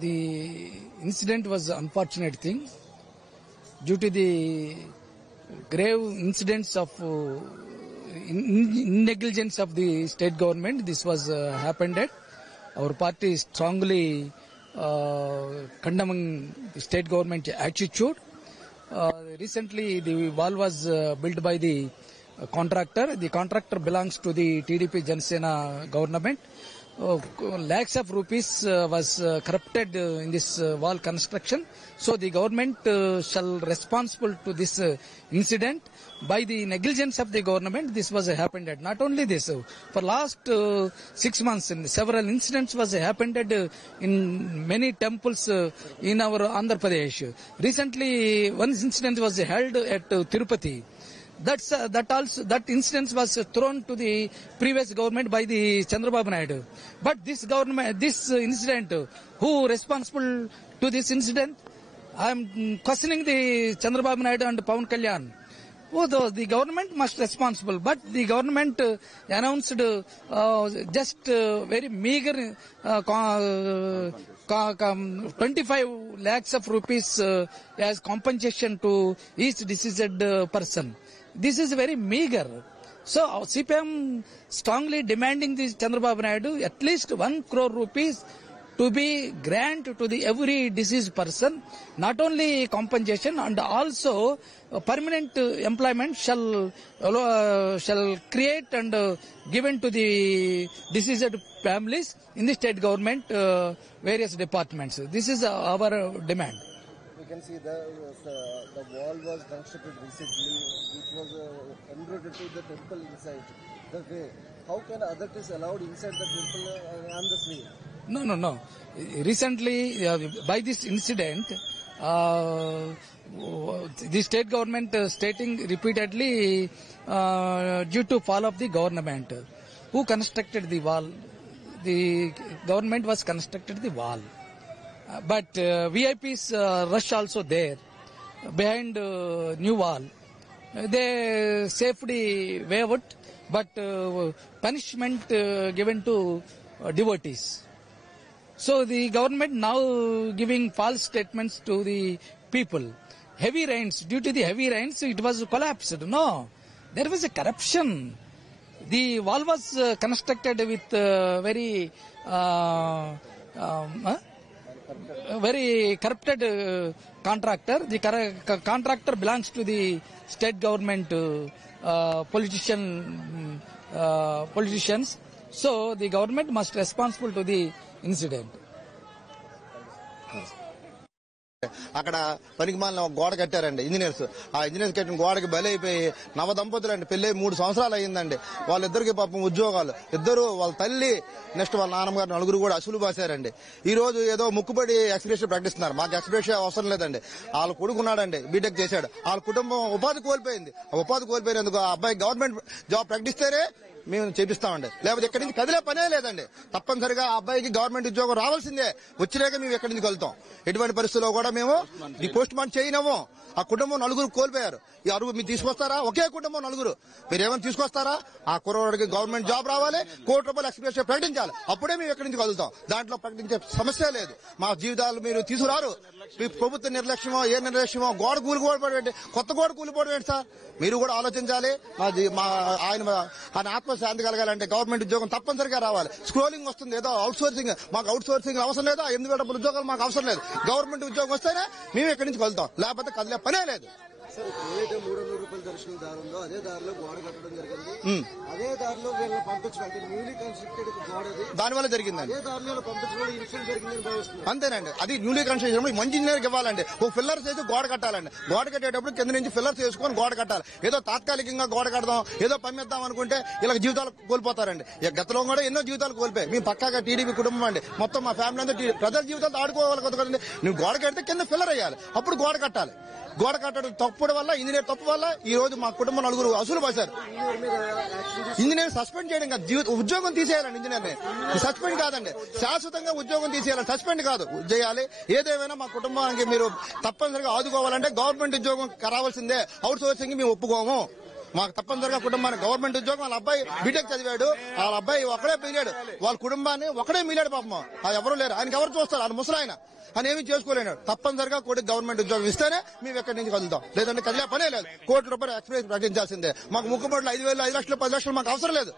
The incident was an unfortunate thing. Due to the grave incidents of negligence of the state government, this was happened at. Our party is strongly condemning the state government attitude. Recently, the wall was built by the contractor. The contractor belongs to the TDP Janasena government. Lakhs of rupees was corrupted in this wall construction. So the government shall responsible to this incident. By the negligence of the government, this was happened at. Not only this, for last 6 months, several incidents was happened in many temples in our Andhra Pradesh. Recently, one incident was held at Tirupati. That incident was thrown to the previous government by the Chandrababu Naidu. But this incident, who responsible to this incident? I am questioning the Chandrababu Naidu and Pawan Kalyan. The government must responsible, but the government announced just very meager 25 lakhs of rupees as compensation to each deceased person. This is very meager. So CPM strongly demanding this Chandrababu Naidu at least 1 crore rupees to be granted to the every deceased person, not only compensation and also permanent employment shall create and given to the deceased families in the state government various departments. This is our demand. We can see the wall was constructed recently. It was embedded to the temple inside the way. How can others allowed inside the temple on the way? No. Recently, by this incident, the state government stating repeatedly due to fall of the government. Who constructed the wall? The government was constructed the wall. But VIPs rush also there behind new wall. They safely waived, but punishment given to devotees. So the government now giving false statements to the people. Heavy rains, due to the heavy rains, it was collapsed. No, there was a corruption. The wall was constructed with very corrupted contractor. The contractor belongs to the state government politicians. So the government must responsible to the incident. అక్కడ పనికి మాలిన ఒక గోడ కట్టారండి engineers. ఆ engineers కట్టిన గోడకి బలి అయిపోయి నవదంపతులు అండి, పెళ్లి 3 సంవత్సరాలు అయ్యిందండి. వాళ్ళిద్దరికి పాపం ఉద్యోగాలు, ఇద్దరు వాళ్ళ తల్లి నెక్స్ట్ వాళ్ళ నాన్నగారు నలుగురు కూడా అసలు బాసారండి. ఈ రోజు ఏదో ముక్కుబడి ఎక్స్ప్రెషన్ ప్రకటిస్తున్నారు. మాకు ఎక్స్ప్రెషన్ అవసరం లేదండి. వాళ్ళ కొడుకున్నాడండి, బీటెక్ చేశాడు. వాళ్ళ కుటుంబం ఉపాధి కోల్పోయింది. ఆ ఉపాధి కోల్పోయినందుకు ఆ అబ్బాయి గవర్నమెంట్ జాబ్ ప్రకటిస్తేనే మేము చేపిస్తామండి, లేకపోతే ఎక్కడి నుంచి కదిలే పనే లేదండి. తప్పనిసరిగా ఆ అబ్బాయికి గవర్నమెంట్ ఉద్యోగం రావాల్సిందే. వచ్చినాక మేము ఎక్కడి నుంచి కలుతాం. ఎటువంటి పరిస్థితుల్లో కూడా మేము ఈ పోస్ట్ మార్టం చేయనము. ఆ కుటుంబం నలుగురు కోల్పోయారు. ఈ అరువు మీరు తీసుకొస్తారా? ఒకే కుటుంబం నలుగురు మీరేమైనా తీసుకొస్తారా? ఆ కుర్రవాడికి గవర్నమెంట్ జాబ్ రావాలి, ₹1,00,00,000 ఎక్స్ప్రెస్ ప్రకటించాలి. అప్పుడే మేము ఎక్కడి నుంచి కలుగుతాం. దాంట్లో ప్రకటించే సమస్య లేదు. మా జీవితాలు మీరు తీసుకురారు. మీ ప్రభుత్వ నిర్లక్ష్యమో ఏ నిర్లక్ష్యమో గోడ కూలిపోవడం, కొత్త గోడ కూలిపోవడం ఏంటి సార్? మీరు కూడా ఆలోచించాలి. ఆయన ఆత్మశాంతి కలగాలంటే గవర్నమెంట్ ఉద్యోగం తప్పనిసరిగా రావాలి. స్క్రోలింగ్ వస్తుంది, ఏదో అవుట్ సోర్సింగ్. మాకు అవుట్ సోర్సింగ్ అవసరం లేదు. 8,000 ఉద్యోగాలు మాకు అవసరం లేదు. గవర్నమెంట్ ఉద్యోగం వస్తేనే మేము ఎక్కడి నుంచి కలుగుతాం, లేకపోతే కదిలే పనే లేదు. సార్, ఏదైతే ₹300 దర్శనం దారి ఉందో అదే దారిలో గోడ కట్టడం జరిగింది. అదే దారిలో వీళ్ళని పంపించడం అంటే న్యూలీ కన్స్ట్రక్టెడ్ గోడ దానివల్ల జరిగిందండి. అదే దారిలో పంపించడం ఇన్సిడెంట్ జరిగిందని భావిస్తున్నారు. అంతేనండి. అది న్యూలీ కన్స్ట్రక్షన్ మంచి ఇంజనీర్కి ఇవ్వాలండి. ఒక ఫిల్లర్స్ వేసి గోడ కట్టాలండి. గోడ కట్టేటప్పుడు కింద నుంచి ఫిల్లర్స్ వేసుకొని గోడ కట్టాలి. ఏదో తాత్కాలికంగా గోడ కడదాం, ఏదో పంపిద్దాం అనుకుంటే ఇలా జీవితాలు కోల్పోతారండి. గతంలో కూడా ఎన్నో జీవితాలు కోల్పోయి మేము పక్కాగా టీడీపీ కుటుంబం అండి. మొత్తం మా ఫ్యామిలీ అంతా ప్రజల జీవితాలతో ఆడుకోవాలి కదండి. నువ్వు గోడ కడితే కింద ఫిల్లర్ వేయాలి, అప్పుడు గోడ కట్టాలి. గోడ కట్టడం తప్పుడు వల్ల, ఇంజనీర్ తప్పు వల్ల ఈ రోజు మా కుటుంబం నలుగురు అసలు పోశారు. ఇంజనీర్ సస్పెండ్ చేయడం కాదు, ఉద్యోగం తీసేయాలండి. ఇంజనీర్ని సస్పెండ్ కాదండి, శాశ్వతంగా ఉద్యోగం తీసేయాలి, సస్పెండ్ కాదు చేయాలి. ఏదేమైనా మా కుటుంబానికి మీరు తప్పనిసరిగా ఆదుకోవాలంటే గవర్నమెంట్ ఉద్యోగం రావాల్సిందే. అవుట్ సోర్సింగ్ మేము ఒప్పుకోము. మాకు తప్పనిసరిగా కుటుంబానికి గవర్నమెంట్ ఉద్యోగం. వాళ్ళ అబ్బాయి బీటెక్ చదివాడు, వాళ్ళ అబ్బాయి ఒకడే మిగిలాడు, వాళ్ళ కుటుంబాన్ని ఒకడే మిగిలాడు. పాపం ఎవరు లేరు, ఆయనకి ఎవరు చూస్తారు? ఆయన ముసలాయన, ఆయన ఏమీ చేసుకోలేడు. తప్పనిసరిగా కొడుకు గవర్నమెంట్ ఉద్యోగం ఇస్తేనే మేము ఎక్కడి నుంచి కదులుతాం, లేదంటే కదిలే పనే లేదు. ₹1,00,00,000 ఎక్స్ప్రెస్ ప్రకటించాల్సిందే. మాకు ముక్కుబడులు 5,000, 5 లక్షలు, 10 లక్షలు మాకు అవసరం లేదు.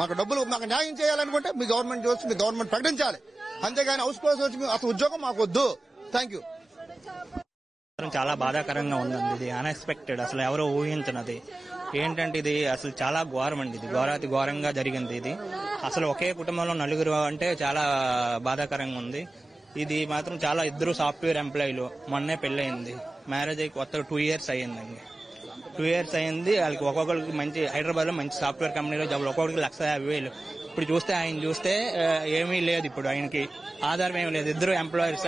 మాకు డబ్బులు మాకు న్యాయం చేయాలనుకుంటే మీ గవర్నమెంట్ చూసి మీ గవర్నమెంట్ ప్రకటించాలి. అంతేగాని హౌస్ క్లోజ్ వచ్చి అసలు ఉద్యోగం మాకు వద్దు. Thank you. చాలా బాధాకరంగా ఉందండి. ఇది అన్ఎక్స్పెక్టెడ్, అసలు ఎవరో ఊహించినది. ఏంటంటే ఇది అసలు చాలా ఘోరం అండి. ఇది ఘోరాతి ఘోరంగా జరిగింది. ఇది అసలు ఒకే కుటుంబంలో నలుగురు అంటే చాలా బాధాకరంగా ఉంది. ఇది మాత్రం చాలా ఇద్దరు సాఫ్ట్వేర్ ఎంప్లాయీలు. మొన్నే పెళ్ళయింది, మ్యారేజ్ అయ్యి కొత్త 2 years అయ్యిందండి. 2 years అయ్యింది. వాళ్ళకి ఒక్కొక్కరికి మంచి హైదరాబాద్ లో మంచి సాఫ్ట్వేర్ కంపెనీలో జాబ్, ఒక్కొక్కరికి 1,50,000. ఇప్పుడు చూస్తే ఆయన చూస్తే ఏమీ లేదు. ఇప్పుడు ఆయనకి ఆధారం ఏమీ లేదు. ఇద్దరు ఎంప్లాయర్స్,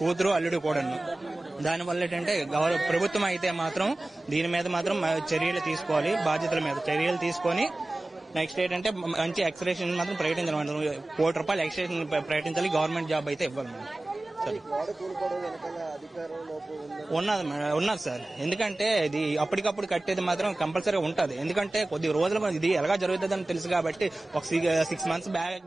కూతురు అల్లుడు కూడా. దానివల్ల ఏంటంటే ప్రభుత్వం అయితే మాత్రం దీని మీద మాత్రం చర్యలు తీసుకోవాలి. బాధ్యతల మీద చర్యలు తీసుకొని నెక్స్ట్ ఏంటంటే మంచి ఎక్స్ప్రెషన్ మాత్రం ప్రకటించాలి. ₹1,00,00,000 ఎక్స్ప్రెషన్ ప్రకటించాలి. గవర్నమెంట్ జాబ్ అయితే ఇవ్వాలి. ఉన్నది సార్. ఎందుకంటే ఇది అప్పటికప్పుడు కట్టేది మాత్రం కంపల్సరీ ఉంటుంది. ఎందుకంటే కొద్ది రోజులు ఇది ఎలాగా జరుగుతుందని తెలుసు కాబట్టి ఒక 6 months బ్యాక్